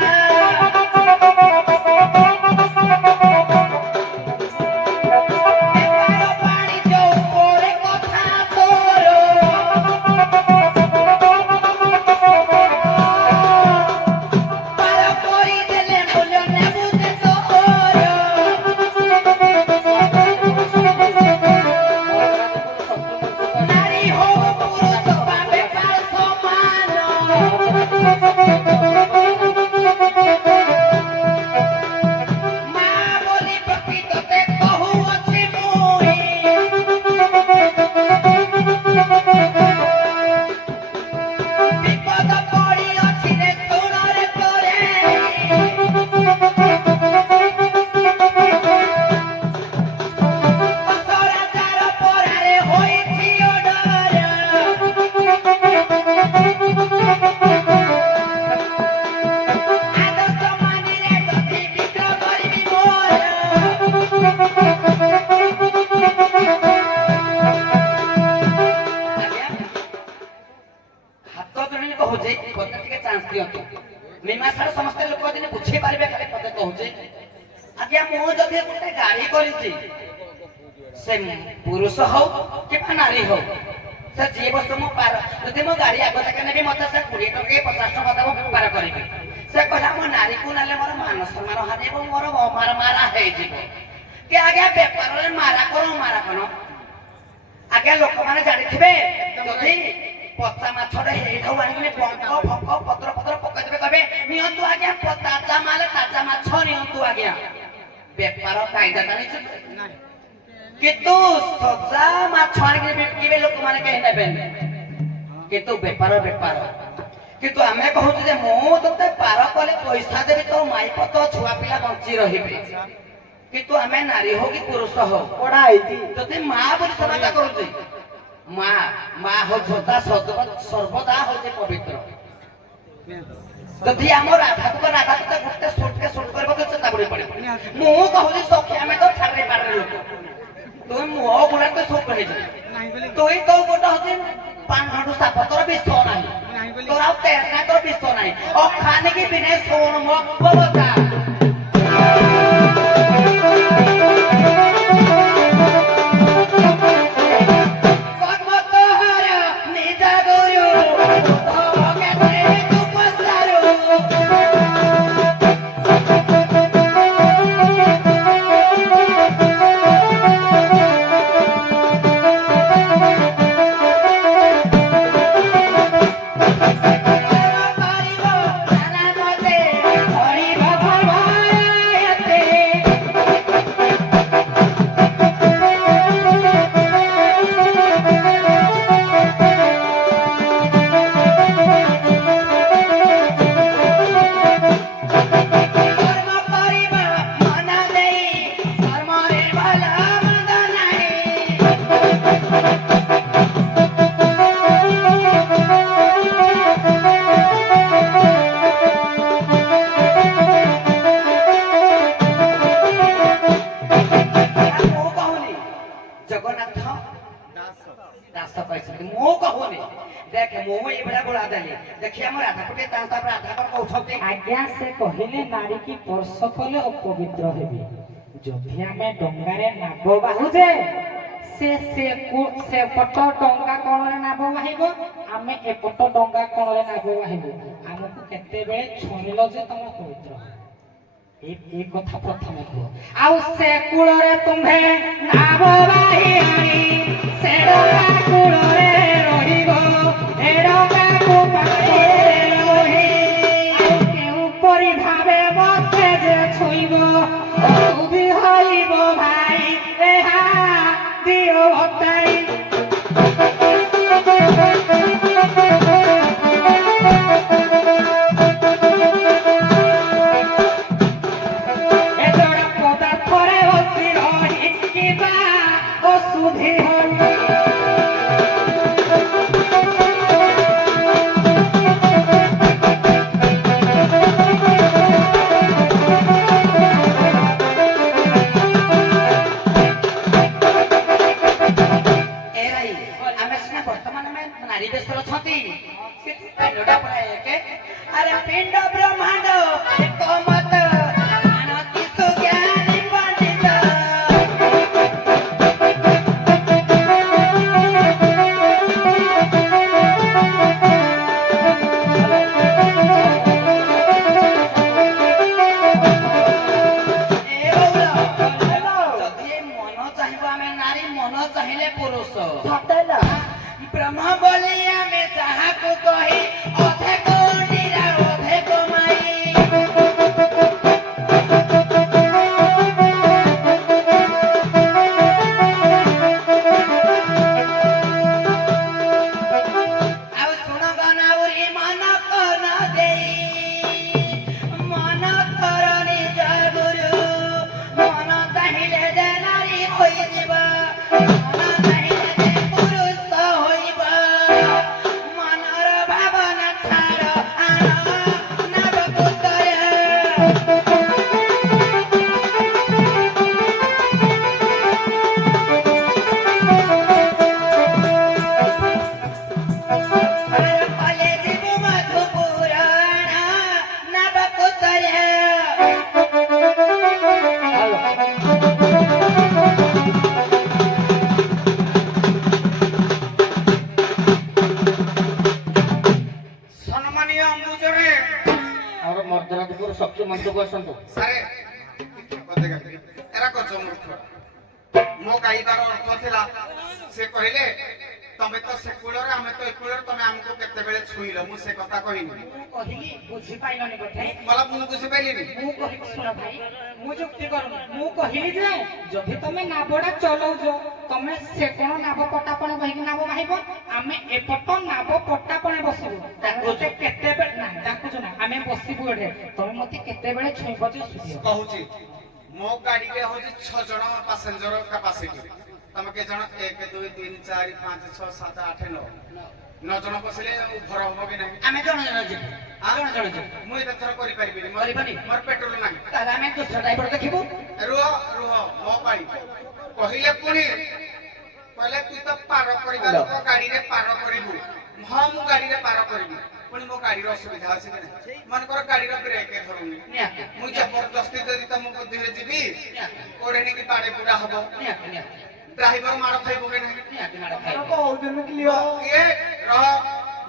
ମୀମାଂସାର ସମସ୍ତେ ଲୋକ ଯଦି ବୁଝି ପାରିବେ ଖାଲି ପଦେ କହୁଛି ଆଜ୍ଞା ମୁଁ ଯଦି ଗୋଟେ ଗାଡି କରିଛି ସେ ପୁରୁଷ ହଉ କିମ୍ବା ନାରୀ ହଉ ସେ ଯିଏ ବস্তୁ ମୁଁ ପାର ଯଦି ମୁଁ ଗାଡି ଆଗ ଯାକେ ନେବି ମତେ ସେ 20 ଟଙ୍କା 50 ଟଙ୍କା ଦେବ ବେପାର କରିବି ସେ କହିଲା ମୋ ନାରୀକୁ ନେଲେ ମୋର ମାନ ସମ୍ମାନ ହାନି ଏବଂ ମୋର ମାରା ହେଇଯିବ କି ଆଜ୍ଞା ବେପାରରେ ମାରା କଣ ଆଜ୍ଞା ଲୋକମାନେ ଜାଣିଥିବେ ଯଦି ପଚା ମାଛଟେ ହେଇଥାଉ ଆଣିକିନି ପଙ୍କ ଫଙ୍କ ପତ୍ର ପକେଇଦେବେ କହିବେ ନିଅନ୍ତୁ ଆଜ୍ଞା ତାଜା ମାଲ ତାଜା ମାଛ ନିଅନ୍ତୁ ଆଜ୍ଞା ବେପାର କାଇଦା ଜାଣିଛୁ କିନ୍ତୁ ସଜା ମାଛ ଆଣିକିନି ବିକିବେ ଲୋକମାନେ କେହି ନେବେନି କିନ୍ତୁ ବେପାର କିନ୍ତୁ ଆମେ କହୁଛୁ ଯେ ମୁଁ ତୋତେ ପାର କଲେ ପଇସା ଦେବି ତୋ ମାଇପ ତୋ ଛୁଆ ପିଲା ବଞ୍ଚି ରହିବେ କିନ୍ତୁ ଆମେ ନାରୀ ହଉ କି ପୁରୁଷ ହଉ ପଢା ହେଇଛି ଯଦି ମା ବୋଲି ସେବା କରୁଛି ମା ହଉଛି ସର୍ବଦା ହଉଛି ପବିତ୍ର ଯଦି ଆମ ରାଧାକୁ ଗୋଟେ ସୁଟ କରିବ ତ ଚେତା ପଡି ପଡିବ ମୁଁ କହୁଛି ସଖୀ ଆମେ ତ ଛାଡି ପାରେ ଲୋକ ତୁଇ ମୁହ ଗୁଡା ତ ସୁଟ ହେଇଯିବ ତୁଇ ତୋ ଗୋଟେ ହଉଛି ପାଣ୍ଠୁ ସାପ ତୋର ବିଷ ନାହିଁ ତୋର ଆଉ ତେରନା ତୋର ବିଷ ନାହିଁ ଅଖାନିକି ବିନେ ଶୁଣ ମୋ ବବତା आज्ञा से कहले नारी की स्पर्श कले अपवित्र हेबी जदि आमे डंगारे नाब बाहुजे से पट डंगा कोणरे नाब बाहिबो आमे एपट डंगा कोणरे नाब बाहिबो हमकु केते बेले छुनिलो जे तम पवित्र ए कथा प्रथम को आउ से कुळरे तुम्हे नाब बाहि आनी से डंगा कुळरे रहिबो ए डंगा को पाए भावे मते जे छुइब भी हईब भाई एहा दियो भताई ହେଲେ ପୁରୁଷ। ସତେଲ ବ୍ରହ୍ମ ବୋଲି ଆମେ ଯାହାକୁ କହି ଅଧେ କୋଟିର ଅଧେ କମାଇ ଆଉ ଶୁଣ ଗନାଉରି ମନ କନ ଦେଇ ମନ କର ନିଜ ଗୁରୁ ମନ ଚାହିଁଲେ ଯେ ନାରୀ ହୋଇଯିବ ମନ ଚାହିଁଲେ ଯେ ପୁରୁଷ ହୋଇବ ମନର ଭାବନା ଛାଡ଼ ଆଣ ନବକୁତରେ କଲେ ଯିବୁ ମଧୁପୁରାଣ ନବକୁତରେ ସମ୍ମାନୀୟ ଅମ୍ବୁଜରେ ଆମର ମର୍ଦ୍ଦରାଜପୁର ଶକ୍ତି ମଞ୍ଚକୁ ଆସନ୍ତୁ। ସାରେ ଏରା କଛ ମୂର୍ଖ ମୋ ଗାଇବାର ଅର୍ଥ ଥିଲା ସେ କହିଲେ ତମେ ତ ସେ କୂଳରେ ଆମେ ତ ଏ କୂଳରେ ତମେ ଆମକୁ କେତେବେଳେ ଛୁଇଁଲ ମୁଁ ସେ କଥା କହିନି ମୁଁ କହିଲି ବୁଝିପାଇଲନି ବୋଧେ। मला ମୁଁ ବୁଝିପାରିଲିନି ମୁଁ କହିଲି ଶୁଣ ଭାଇ ମୁଁ ଯୁକ୍ତି କରୁନି ମୁଁ କହିଲି ଯେ ଯଦି ତମେ ନାବଟା ଚଲଉଛ ତମେ ସେ କଣ ନାବ ପଟାପଣେ ବହିକି ନାବ ବାହିବ ଆମେ ଏପଟ ନାବ ପଟାପଣେ ବସିବୁ ମତେ କେତେବେଳେ ନା ଡାକୁଛୁ ନା ଆମେ ବସିବୁ ଏଠି ତମେ ମତେ କେତେବେଳେ ଛୁଇଁବ ଯେ ଶୁଣିବ କହୁଛି ମୋ ଗାଡିରେ ହଉଛି 6 ଜଣ ପାସେଞ୍ଜର କାପାସିଟି ତମେ କେ ଜଣ 1 2 3 4 5 6 7 8 9 9 ଜଣ ବସିଲେ ଭର ହବ କି ନାହିଁ ଆମେ ଜଣ ଜଣ ଯିବୁ ଜଣ ଜଣ ଯିବୁ ମୁଁ ଏତେ ଥର କରିପାରିବିନି କରିବନି? ମୋର ପେଟ୍ରୋଲ ନାହିଁ ତାହେଲେ ଆମେ ଦୁସରା ଡ୍ରାଇଭର ଦେଖିବୁ ରୁହ ରୁହ ମୋ ପାଳି କହିଲେ ପୁଣି କହିଲେ ତୁ ତ ପାର କରିବା ଲୋକ ଗାଡିରେ ପାର କରିବୁ ହଁ ମୁଁ ଗାଡିରେ ପାର କରିବି ପୁଣି ମୋ ଗାଡିର ଅସୁବିଧା ଅଛି କି ନାହିଁ ମନେକର ଗାଡିର ବ୍ରେକ୍ ଧରୁନି ନିହାତି ମୁଁ ଜବରଦସ୍ତି ଯଦି ତମ ବୁଦ୍ଧିରେ ଯିବି କୋଡେ ନେଇକି ବାଡେ ବୁଡା ହବ ନିହାତି ନିହାତି ଡ୍ରାଇଭର ମାଡ଼ ଖାଇବ କି ନାହିଁ ନିହାତି ମାଡ଼ ଖାଇବ ଇଏ ରହ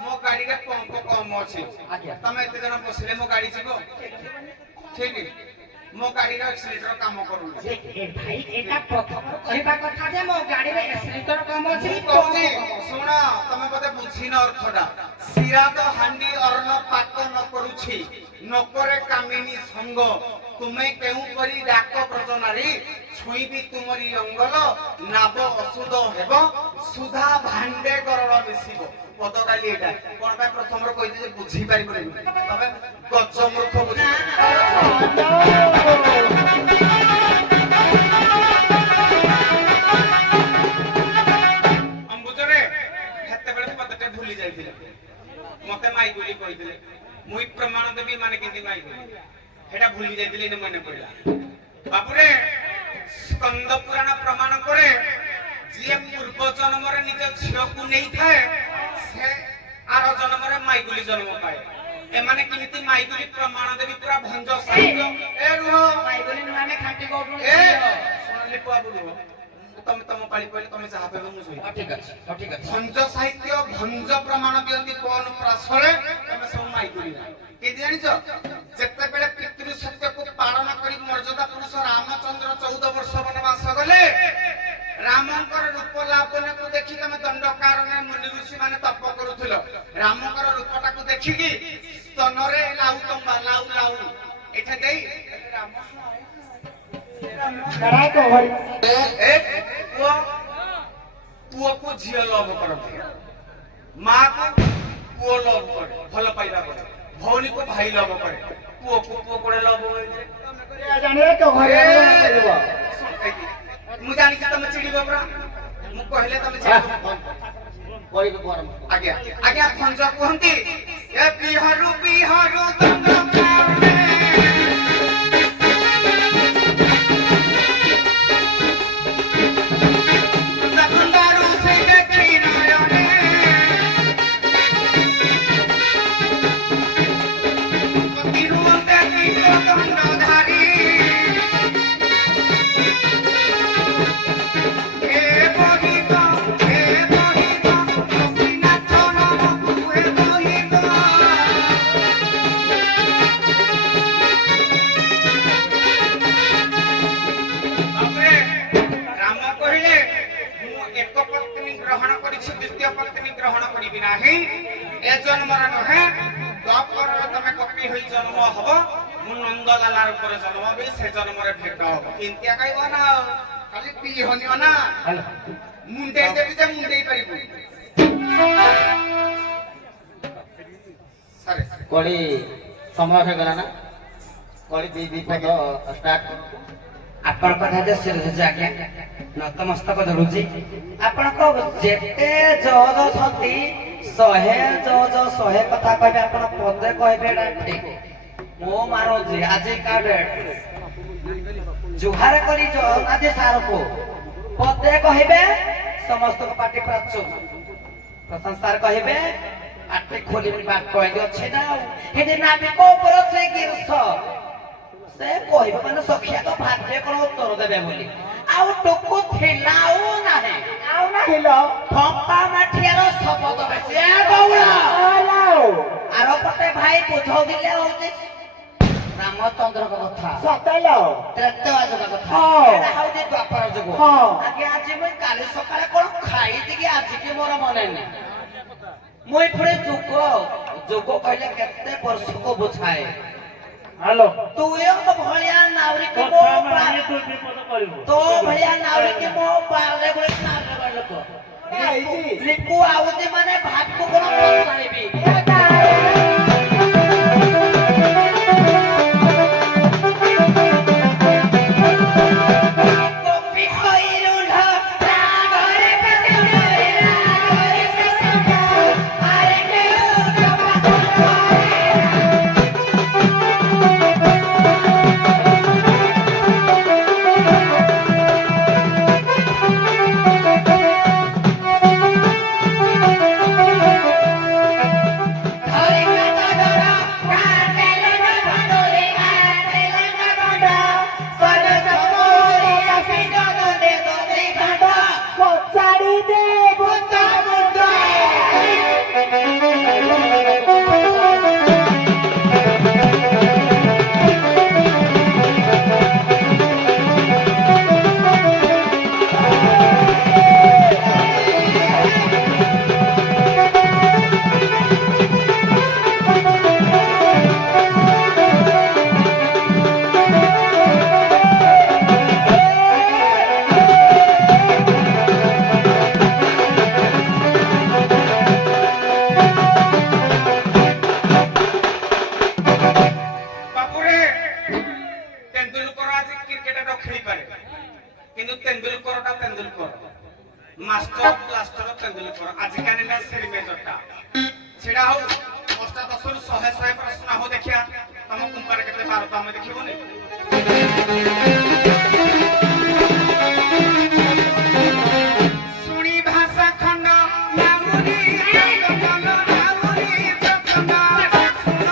ମୋ ଗାଡିରେ ପମ୍ପ କମ ଅଛି ଆଜ୍ଞା ତମେ ଏତେ ଜଣ ବସିଲେ ମୋ ଗାଡି ଯିବ ଠିକ ମୋ ଗାଡିର ଏକ୍ସିଲେଟର କାମ କରୁନି ଏ ଭାଇ ଏଟା ପ୍ରଥମରୁ କହିବା କଥା ଯେ ମୋ ଗାଡିରେ ଏକ୍ସିଲେଟର କମ ଅଛି ମୁଁ କହୁଛି ଶୁଣ ତମେ ବୋଧେ ବୁଝିନ ଅର୍ଥଟା ସିରାଦ ହାଣ୍ଡି ଅର୍ଣ୍ଣ ପାକ ନ କରୁଛି ନକରେ କାମିନୀ ସଙ୍ଗ ତୁମେ କେଉଁ ପରି ଡାକ ବ୍ରଜନାରୀ ଛୁଇଁବି ତୁମରି ଅଙ୍ଗଲ ନାବ ଅସୁଧ ହେବ ସୁଧା ଭାଣ୍ଡେ ଗରଳ ମିଶିବ ପଦକାଲି ଏଇଟା କଣ ପାଇଁ ପ୍ରଥମରୁ କହିଛି ଯେ ବୁଝିପାରିବନି ତମେ ଗଜ ମୂର୍ଖ ବୁଝି ଅମ୍ବୁଜରେ ସେତେବେଳେ ପଦଟେ ଭୁଲି ଯାଇଥିଲେ ମତେ ମାଇଗୁଲି କହିଥିଲେ ମୁଇଁ ପ୍ରମାଣ ଦେବି ମାନେ କେମିତି ମାଇଗୁଲି ସେଟା ଭୁଲି ଯାଇଥିଲେ ଏଇନେ ମନେ ପଡିଲା ବାବୁରେ ସ୍କନ୍ଦ ପୁରାଣ ପ୍ରମାଣ କରେ ଯିଏ ପୂର୍ବ ଜନ୍ମରେ ନିଜ ଝିଅକୁ ନେଇଥାଏ ସେ ଆର ଜନ୍ମରେ ମାଇଗୁଲି ଜନ୍ମ ପାଏ ଏମାନେ କେମିତି ମାଇଗୁଲି ପ୍ରମାଣ ଦେବି ପୁରା ଭଞ୍ଜ ସାହିତ୍ୟ ଏ ରୁହ ମାଇବଲି ନୁହେଁ ଆମେ ଖାଣ୍ଟି କୋଉଠୁ ଏ ଶୁଣିଲି ବାବୁ ରୁହ ତମେ ତମ ପାଳି କହିଲେ ତମେ ଯାହା କହିବ ମୁଁ ଶୁଣିବି ଠିକ ଅଛି ଠିକ ଅଛି ଭଞ୍ଜ ସାହିତ୍ୟ ଭଞ୍ଜ ପ୍ରମାଣ ଦିଅନ୍ତି ପନ ପ୍ରାସରେ ତମେ ସବୁ ମାଇଗୁଲି ନା କେମିତି ଜାଣିଛ ଯେତେବେଳେ ପିତୃ ସତ୍ୟକୁ ପାଳନ କରି ମର୍ଯ୍ୟାଦା ପୁରୁଷ ରାମଚନ୍ଦ୍ର 14 ବର୍ଷ ବନବାସ ଗଲେ ରାମଙ୍କର ରୂପ ଲାବଣ୍ୟକୁ ଦେଖି ତମେ ଦଣ୍ଡକାରଣ୍ୟ ମୁନି ଋଷି ମାନେ ତପ କରୁଥିଲ ରାମଙ୍କର ରୂପଟାକୁ ଦେଖିକି ସ୍ତନରେ ଲାଉ ତମ୍ବା ଲାଉ ଲାଉ ଏଠା ଦେଇ ରାମ ଏ ପୁଅ ପୁଅକୁ ଝିଅ ଲଭ କରନ୍ତି ମାକୁ ପୁଅ ଲଭ କରେ ଭଲ ପାଇବା କରେ ଭଉଣୀକୁ ଭାଇ ଲଭ କରେ ପୁଅକୁ ପୁଅ କୋଡେ ଲଭ ହୁଏ ମୁଁ ଜାଣିଛି ତମେ ଚିଡିବ ପରା ମୁଁ କହିଲେ ତମେ ଚିଡିବ ଆଜ୍ଞା ଆଜ୍ଞା ଭଞ୍ଜ କୁହନ୍ତି ଏ ବିହରୁ ବିହରୁ ଦଣ୍ଡକାରଣ୍ୟ ନିଜ ପତ୍ନୀ ଗ୍ରହଣ କରିବି ନାହିଁ ଏ ଜନ୍ମରେ ନୁହେଁ ଦ୍ୱାପରରେ ତମେ ପତ୍ନୀ ହୋଇ ଜନ୍ମ ହବ ମୁଁ ନନ୍ଦଲାଲା ରୂପରେ ଜନ୍ମ ହେବି ସେ ଜନ୍ମରେ ଭେଟ ହବ ଏମିତିଆ କହିବ ନା ଖାଲି ପିହନିଅ ନା ମୁଣ୍ଡେଇ ଦେବି ଯେ ମୁଣ୍ଡେଇ ପାରିବୁ ସରେ କଳି ସମୟ ହେଇଗଲା ନା କଳି ଦି ପଦ ଷ୍ଟାର୍ଟ ଆପଣଙ୍କ କଥା ଯେ ଶିରୁଛି ଆଜ୍ଞା ନତମସ୍ତକ ଧରୁଛି ଆପଣଙ୍କ ଯେତେ ଜଜ ଅଛନ୍ତି 100 ଜଜ 100 କଥା କହିବେ ଆପଣ ପଦେ କହିବେ ଏଇଟା ଠିକ ମୁଁ ମାନୁଛି ଆଜିକା ଡେଟ୍ ଜୁହାର କରି ଜଗନ୍ନାଥ ସାରକୁ ପଦେ କହିବେ ସମସ୍ତଙ୍କ ପାଟି ପୁରା ଚୁପ ପ୍ରଶଂସାର କହିବେ ପାଟି ଖୋଲିବି ବାଟ କହିଲି ଅଛି ନା ଆଉ ସେଠି ନାବିକ ଉପରେ ଅଛି ଗିର୍ଷ ସେ କହିବ ମାନେ ସଖିଆକୁ ଭାଗ୍ୟ କଣ ଉତ୍ତର ଦେବେ ବୋଲି ଆଉ ଟୁକୁ ଥିଲା ଆଉ ନାହିଁ ଫମ୍ପା ମାଠିଆର ଶପଥ ବେଶୀ ଆର ପଟେ ଭାଇ ବୁଝଉଥିଲେ ହଉଛି ରାମଚନ୍ଦ୍ରଙ୍କ କଥା ତ୍ରେତୟାଯୁଗ କଥା ଏଇଟା ହଉଛି ଦ୍ୱାପର ଯୁଗ ଆଜ୍ଞା ଆଜି ମୁଇଁ କାଲି ସକାଳେ କଣ ଖାଇଛି କି ଆଜି କି ମୋର ମନେ ନାହିଁ ମୁଇଁ ପୁଣି ଯୁଗ କହିଲେ କେତେ ବର୍ଷକୁ ବୁଝାଏ ତୁ ଭଳିଆ ନାଉରୀ କି ତୋ ଭଳିଆ ନାଉରୀ କି ମୋ ବାରରେ ଗୋଟେ ଲୋକ ଲିପୁ ଆଉଚି ମାନେ ଭାତକୁ କଣ ପଚାରିବି কিন্তু তেন্ডুলকরটা তেন্ডুলকর মাস্টার ব্লাস্টার তেন্ডুলকর আজকালি না সেরিমেজরটা সেটা হোক অষ্টাদশରୁ 100 ପ୍ରଶ୍ନ ହଉ ଦେଖିଆ ତମ କୁମ୍ପାରେ କେତେ ଭାରତ ଆମେ ଦେଖିବୁନି ଶୁଣି ଭାଷା ଖଣ୍ଡ ନାମୁନି ଜଗତନ ନାମୁନି ଜଗତନ ଶୁଣ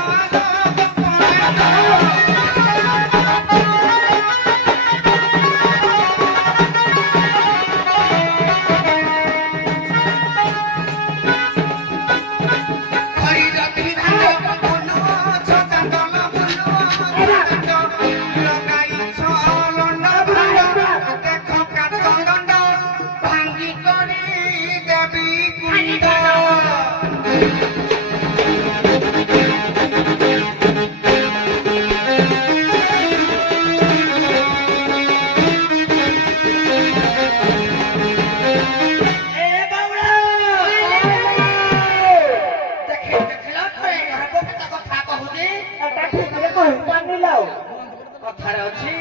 କଥାରେ ଅଛି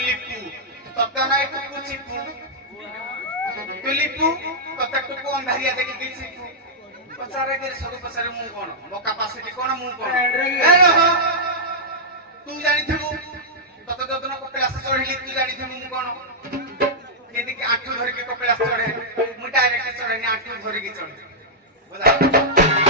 লিপু ততে নাই টুকু চিপু তু লিপু ততে টুকু ଅନ୍ଧାରିଆ ଦେଖି କିଛି ପଚାରେ କି ସବୁ ପଚାରେ ମୁଁ କଣ ମୋ କାପାସିଟି କଣ ମୁଁ କଣ ତୁ ଜାଣିଥିବୁ ତତେ ଯୋଉଦିନ କପିଳାସ ଚଢିଲି ତୁ ଜାଣିଥିବୁ ମୁଁ କଣ କେମିତି ଆଣ୍ଠୁ ଧରିକି କପିଳାସ ଚଢେ ମୁଁ ଡାଇରେକ୍ଟ ଚଢେନି ଆଣ୍ଠୁ ଧରିକି ଚଢେ ବୁଝା